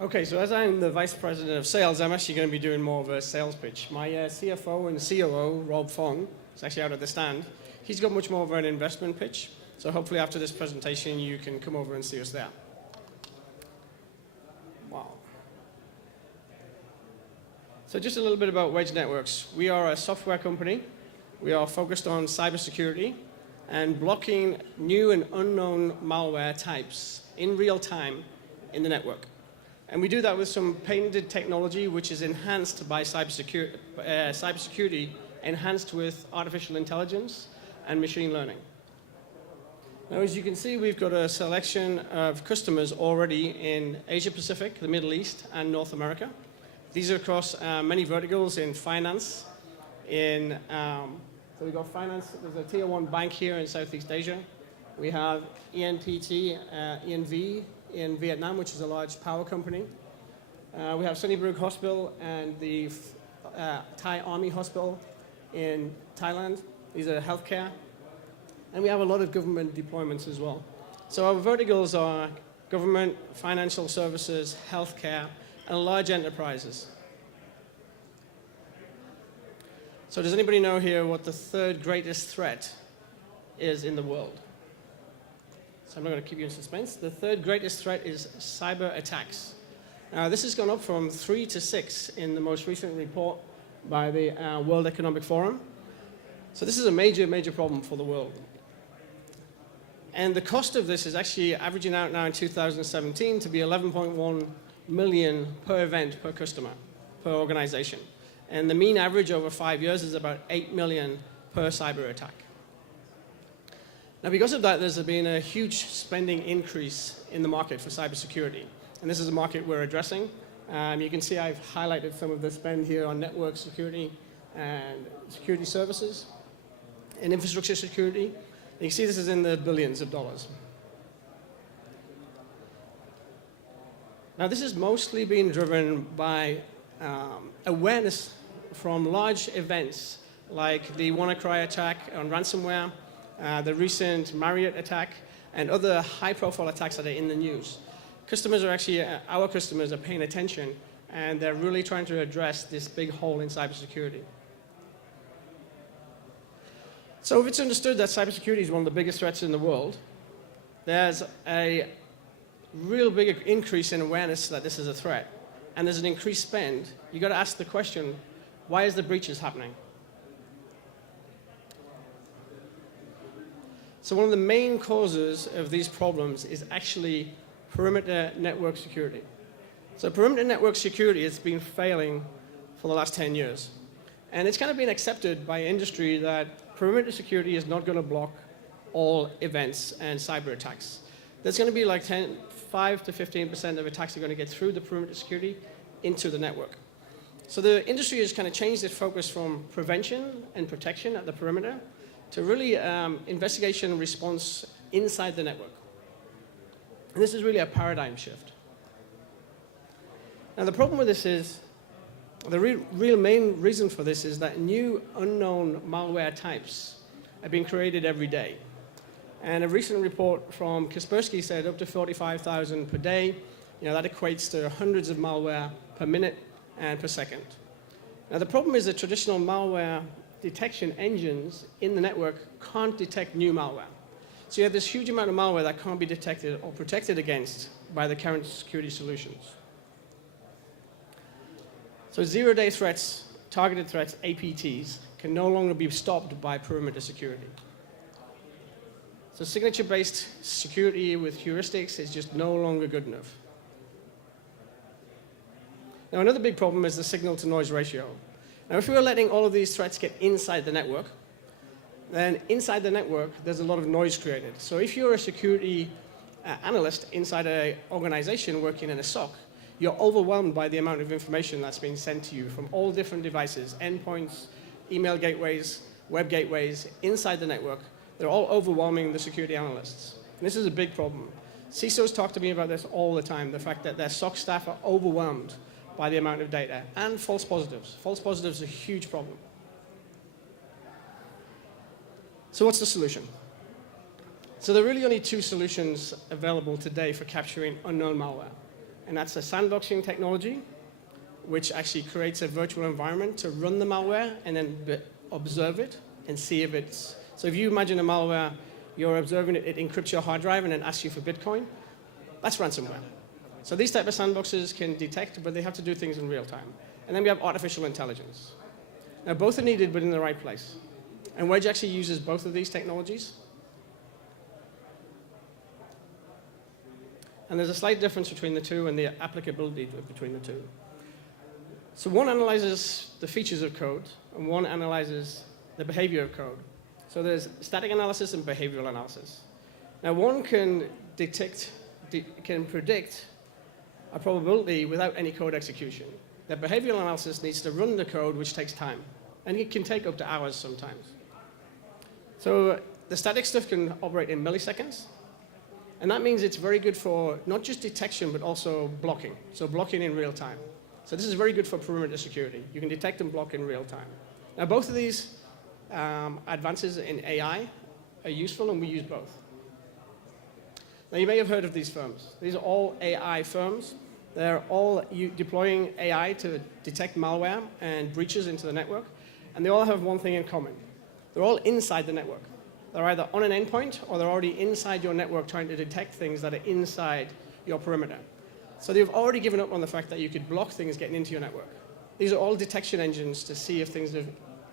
Okay, so as I'm the Vice President of Sales, I'm actually going to be doing more of a sales pitch. My CFO and COO, Rob Fong, is actually out at the stand. He's got much more of an investment pitch, so hopefully after this presentation you can come over and see us there. Wow. So just a little bit about Wedge Networks. We are a software company. We are focused on cybersecurity and blocking new and unknown malware types in real time in the network. And we do that with some patented technology which is enhanced by cybersecurity, enhanced with artificial intelligence and machine learning. Now, as you can see, we've got a selection of customers already in Asia Pacific, the Middle East, and North America. These are across many verticals in finance, so we've got finance, there's a tier 1 bank here in Southeast Asia. We have ENPT, ENV in Vietnam, which is a large power company. We have Sunnybrook Hospital and the Thai Army Hospital in Thailand. These are healthcare. And we have a lot of government deployments as well. So our verticals are government, financial services, healthcare, and large enterprises. So does anybody know here what the third greatest threat is in the world? So I'm not going to keep you in suspense. The third greatest threat is cyber attacks. Now this has gone up from 3 to 6 in the most recent report by the World Economic Forum. So this is a major, major problem for the world. And the cost of this is actually averaging out now in 2017 to be 11.1 million per event per customer, per organization. And the mean average over 5 years is about 8 million per cyber attack. Now because of that, there's been a huge spending increase in the market for cybersecurity. And this is a market we're addressing. You can see I've highlighted some of the spend here on network security and security services and infrastructure security. You can see this is in the billions of dollars. Now this is mostly being driven by awareness from large events like the WannaCry attack on ransomware, the recent Marriott attack, and other high-profile attacks that are in the news. Customers are actually, our customers are paying attention, and they're really trying to address this big hole in cybersecurity. So if it's understood that cybersecurity is one of the biggest threats in the world, there's a real big increase in awareness that this is a threat, and there's an increased spend. You've got to ask the question, why is the breaches happening? So one of the main causes of these problems is actually perimeter network security. So perimeter network security has been failing for the last 10 years. And it's kind of been accepted by industry that perimeter security is not going to block all events and cyber attacks. There's going to be like 5 to 15% of attacks are going to get through the perimeter security into the network. So the industry has kind of changed its focus from prevention and protection at the perimeter to really investigation and response inside the network. And this is really a paradigm shift. Now the problem with this is, the real main reason for this is that new unknown malware types are being created every day. And a recent report from Kaspersky said up to 45,000 per day. That equates to hundreds of malware per minute and per second. Now the problem is that traditional malware detection engines in the network can't detect new malware. So you have this huge amount of malware that can't be detected or protected against by the current security solutions. So zero-day threats, targeted threats, APTs, can no longer be stopped by perimeter security. So signature-based security with heuristics is just no longer good enough. Now another big problem is the signal-to-noise ratio. Now if we were letting all of these threats get inside the network, then inside the network there's a lot of noise created. So if you're a security analyst inside an organization working in a SOC, you're overwhelmed by the amount of information that's being sent to you from all different devices, endpoints, email gateways, web gateways, inside the network. They're all overwhelming the security analysts. And this is a big problem. CISOs talk to me about this all the time, the fact that their SOC staff are overwhelmed by the amount of data, and false positives. False positives are a huge problem. So what's the solution? So there are really only two solutions available today for capturing unknown malware. And that's a sandboxing technology, which actually creates a virtual environment to run the malware and then observe it and see if it's... So if you imagine a malware, you're observing it, it encrypts your hard drive and then asks you for Bitcoin. That's ransomware. So these type of sandboxes can detect, but they have to do things in real time. And then we have artificial intelligence. Now, both are needed, but in the right place. And Wedge actually uses both of these technologies. And there's a slight difference between the two and the applicability between the two. So one analyzes the features of code, and one analyzes the behavior of code. So there's static analysis and behavioral analysis. Now, one can predict a probability without any code execution. The behavioral analysis needs to run the code, which takes time. And it can take up to hours sometimes. So the static stuff can operate in milliseconds. And that means it's very good for not just detection, but also blocking. So blocking in real time. So this is very good for perimeter security. You can detect and block in real time. Now, both of these advances in AI are useful, and we use both. Now, you may have heard of these firms. These are all AI firms. They're all deploying AI to detect malware and breaches into the network. And they all have one thing in common. They're all inside the network. They're either on an endpoint, or they're already inside your network trying to detect things that are inside your perimeter. So they've already given up on the fact that you could block things getting into your network. These are all detection engines to see if things have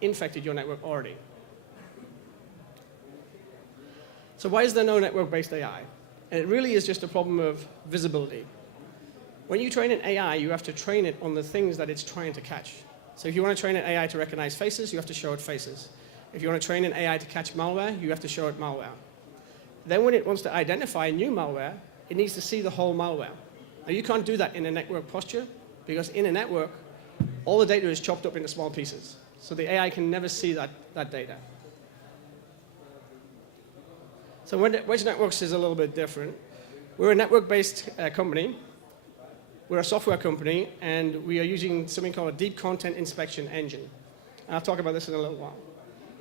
infected your network already. So why is there no network-based AI? And it really is just a problem of visibility. When you train an AI, you have to train it on the things that it's trying to catch. So if you want to train an AI to recognize faces, you have to show it faces. If you want to train an AI to catch malware, you have to show it malware. Then when it wants to identify new malware, it needs to see the whole malware. Now, you can't do that in a network posture, because in a network, all the data is chopped up into small pieces. So the AI can never see that data. So Wedge Networks is a little bit different. We're a network-based company. We're a software company, and we are using something called a deep content inspection engine. And I'll talk about this in a little while.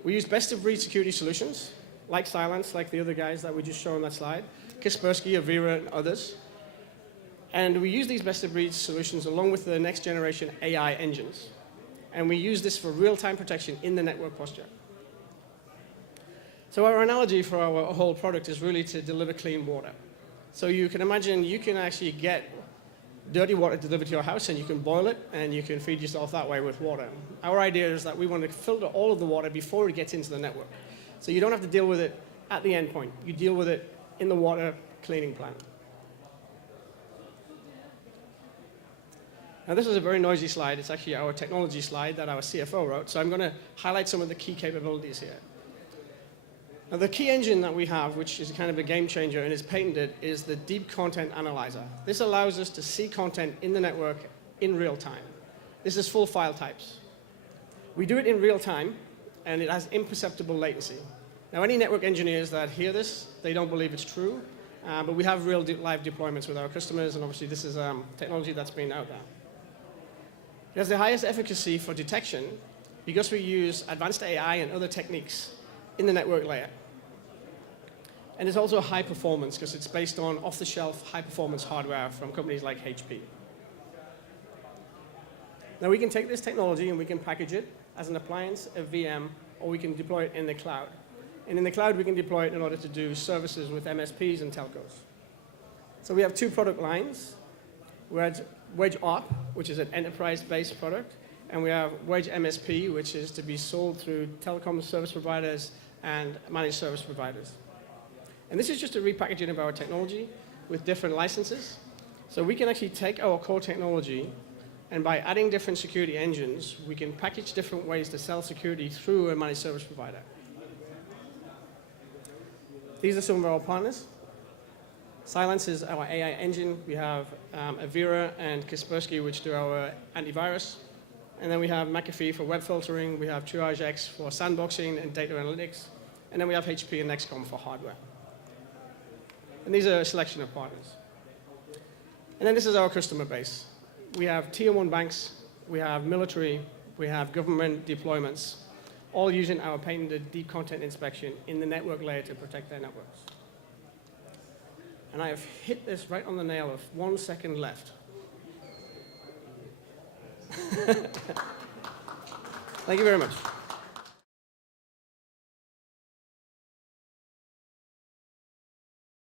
We use best-of-breed security solutions, like Cylance, like the other guys that we just showed on that slide, Kaspersky, Avira, and others. And we use these best-of-breed solutions along with the next-generation AI engines. And we use this for real-time protection in the network posture. So our analogy for our whole product is really to deliver clean water. So you can imagine you can actually get dirty water delivered to your house, and you can boil it, and you can feed yourself that way with water. Our idea is that we want to filter all of the water before it gets into the network. So you don't have to deal with it at the endpoint. You deal with it in the water cleaning plant. Now, this is a very noisy slide. It's actually our technology slide that our CFO wrote. So I'm going to highlight some of the key capabilities here. Now, the key engine that we have, which is kind of a game changer and is patented, is the Deep Content Analyzer. This allows us to see content in the network in real time. This is full file types. We do it in real time, and it has imperceptible latency. Now, any network engineers that hear this, they don't believe it's true, but we have real live deployments with our customers, and obviously this is technology that's been out there. It has the highest efficacy for detection because we use advanced AI and other techniques in the network layer. And it's also high performance because it's based on off-the-shelf high-performance hardware from companies like HP. Now, we can take this technology and we can package it as an appliance, a VM, or we can deploy it in the cloud. And in the cloud, we can deploy it in order to do services with MSPs and telcos. So we have two product lines. We have Wedge ARP, which is an enterprise-based product, and we have Wedge MSP, which is to be sold through telecom service providers and managed service providers. And this is just a repackaging of our technology with different licenses. So we can actually take our core technology, and by adding different security engines, we can package different ways to sell security through a managed service provider. These are some of our partners. Cylance is our AI engine. We have Avira and Kaspersky, which do our antivirus. And then we have McAfee for web filtering. We have TriageX for sandboxing and data analytics. And then we have HP and Nexcom for hardware. And these are a selection of partners. And then this is our customer base. We have tier 1 banks, we have military, we have government deployments, all using our patented deep content inspection in the network layer to protect their networks. And I have hit this right on the nail of 1 second left. Thank you very much.